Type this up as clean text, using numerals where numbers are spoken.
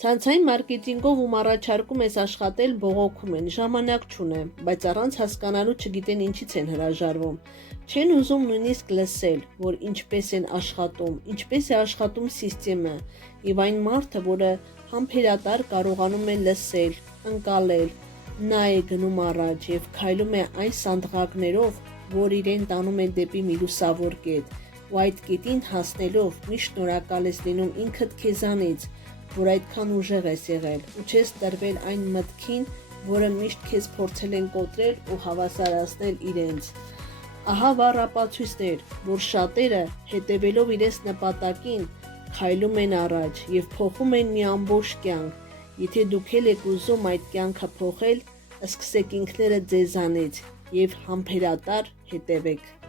Ցանցային մարքեթինգով ում առաջարկում ես աշխատել, բողոքում են, ժամանակ չունեմ, բայց առանց հասկանալու չգիտեն ինչից են հրաժարվում։ Չեն ուզում նույնիսկ լսել, որ ինչպես են աշխատում, ինչպես է աշխատում սիստեմը, եւ այն մարդը, որը համբերատար կարողանում է լսել, ընկալել, նա է գնում առաջ եւ քայլում է այն սանդղակներով, որ իրեն տանում է դեպի մի լուսավոր կետ, ու այդ կետին հասնելով միշտ շնորհակալ ես լինում ինքդ քեզանից, որ այդքան ուժեղ ես եղել ու չես տրվել այն մտքին, որը միշտ քեզ փորձել են կոտրել ու հավասարացնել իրենց։ Ահա վառ ապացույցներ, որ շատերը հետևելով իրենց նպատակին քայլում են առաջ եւ փոխում են մի ամբողջ կյանք։ Եթե դուք եք ուզում այդ կյանքը փոխել, սկսեք ինքներդ ձեզանից եւ համբերատար հետևեք։